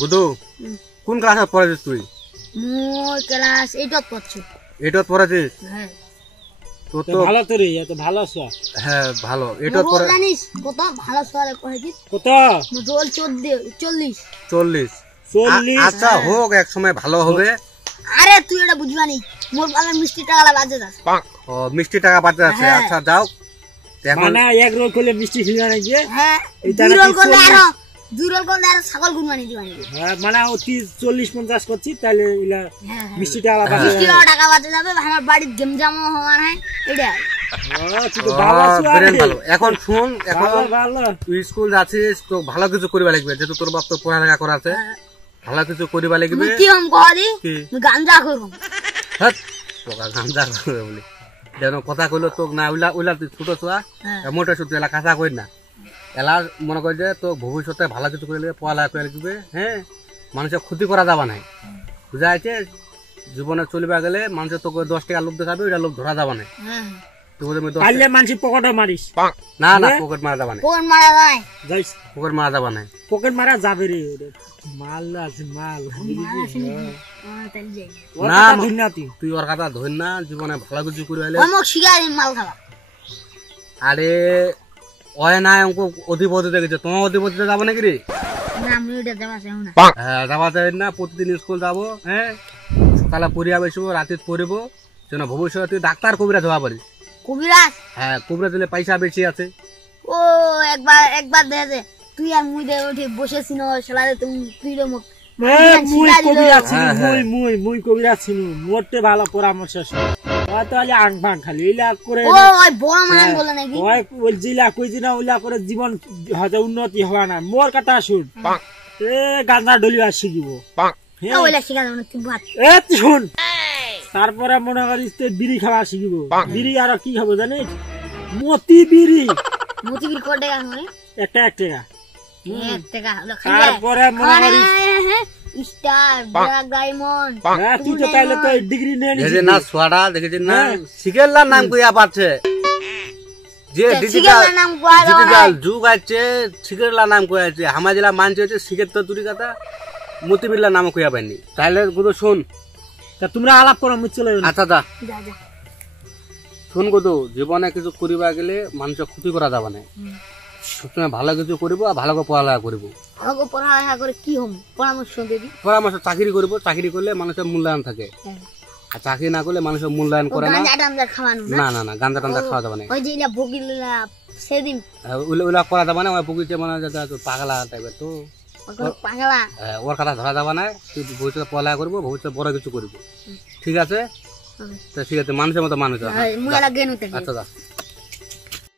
গুদু কোন ক্লাসত পড়াছিস তুই? মই ক্লাস 8ত পড়ছি। 8ত পড়াছিস? হ্যাঁ। তোর তো ভালো তো রে, এত ভালো আছে। হ্যাঁ ভালো। 8ত পড়া জানিস কত ভালো সালে পড়াছিস? কত? রোল 40। 40। আচ্ছা হোক, এক সময় ভালো হবে। আরে তুই এটা বুঝবানি, মোর বাবা মিষ্টি টাকালা বাজে যাস। ও মিষ্টি টাকা বাজে আছে। আচ্ছা যাও। এখন না এক রোল করলে মিষ্টি খিলা নাকি? হ্যাঁ, দুই রোল করলে আরো ছাগল গুনমানি দিবানি। হ্যাঁ মানে 40-50 করছি তাহলে ইলা মিষ্টি টাকা বাজে। মিষ্টি টাকা বাজে যাবে, আমার বাড়ির গেমজামও হওয়া নাই এটা। তুই তো ভালো আছিস। ভালো। এখন শুন, এখন ভালো তুই স্কুল যাচ্ছিস তো ভালো কিছু করিবা লাগবে, যেহেতু তোর বাপ তো পড়ালেখা করাছে। ভালো কিছু করিবা লাগবে। কি হম করি? গাঞ্জা করব। হ্যাঁ তোকা গাঞ্জা করবে বলি যেন কথা কইলো তো না। উলা তুই ছোট ছোয়া মোটা ছোট এলা কাঁচা কই না। এলা মনে করি যে তো ভবিষ্যতে ভালো কিছু করে লাগবে, পড়ালেখা করে লাগবে। হ্যাঁ মানুষের ক্ষতি করা যাবা নাই, বুঝা যাচ্ছে? জীবনে চলিবা গেলে মানুষের তোকে 10 টাকা লোভ দেখাবে, ওইটা লোভ ধরা যাবা নাই। কাললে মানুষ পকেটে মারিস? না না পকেট মারা যাবা নাই। পকেট মারা যায় যাইস? পকেট মারা যাবা নাই। পকেট মারা যাবে রে, মাল আছে মাল। না তুই ওর কথা ধর না, জীবনে ভালো কিছু করে আইলে আমাক শিখাই মাল খাওয়া। আরে ওয় না অঙ্ক অধিপতি দেখেছে, তোমার অধিপতিতে যাবো নাকি রে? না আমি ওটা যাওয়া চাই না। হ্যাঁ যাওয়া চাই না, প্রতিদিন স্কুল যাবো। হ্যাঁ সকালে পড়িয়া বসবো, রাতে পড়বো, যেন ভবিষ্যতে তুই ডাক্তার কবিরাজ হওয়া পারিস। কবিরাজ? হ্যাঁ কবিরাজ দিলে পয়সা বেশি আছে। ও একবার দেখে তুই আর মুই দিয়ে উঠে বসেছিল সালারে, তুই রে মুখ মুই কবিরাজ ছিল, মুই কবিরাজ ছিল। মোটে ভালো পরামর্শ তাহলে আং ভাং খালি ইলা করে। ও ওই বড় মান বলে নাকি? ওই বলছিলা কইছি না ওইলা করে জীবন হয়তো উন্নতি হওয়া না। মোর কথা শুন, এ গাঁজা ডলিয়া শিখিব। ওইলা শিখানো না তুই ভাত। এ শুন, তারপরে মনে করিস বিড়ি খাওয়া শিখিব। বিড়ি আর কি খাবো জানিস? মতি বিড়ি। মতি বিড়ি কত টাকা হয়? 1 টাকা। 1 টাকা হলো। তারপরে মনে করিস স্টার ব্ল্যাক ডায়মন্ড। হ্যাঁ তুই তো তাইলে তো ডিগ্রি নিয়ে নিছিস। দেখে না সোয়াটা দেখেছিস না? সিগেলার নাম কইয়া পাচ্ছে যে ডিজিটাল যুগ আছে, সিগেলার নাম কইয়া আছে। আমার জেলা মানছে হচ্ছে সিগের তো দূরি কথা, মতিবিল্লার নাম কইয়া পাইনি। তাইলে গুদু শুন, তা তোমরা আলাপ করো, আমি চলে যাই। আচ্ছা যা শুন গুদু, জীবনে কিছু করিবা গেলে মানুষের ক্ষতি করা যাবে না। সবসময় ভালো কিছু করিব আর ভালো করে পড়ালেখা করিব। ভালো পড়ালেখা করে কি হম? পরামর্শ দিবি। পরামর্শ চাকরি করিব, চাকরি করলে মানুষের মূল্যায়ন থাকে। আর চাকরি না করলে মানুষের মূল্যায়ন করে না। গাঁজা টান্দা খাওয়ানো না না না, গাঁজা টান্দা খাওয়া যাবে না। ওই যে ইলা ভুগিলা সেদিন ওইলা করা যাবে না। ওই ভুগিতে মানে পাগলা টাইপের তো পাগলা, ওর কথা ধরা যাবে না। তুই ভবিষ্যতে পড়ালেখা করবো, ভবিষ্যতে বড় কিছু করবো, ঠিক আছে? ঠিক আছে, মানুষের মতো মানুষ। আচ্ছা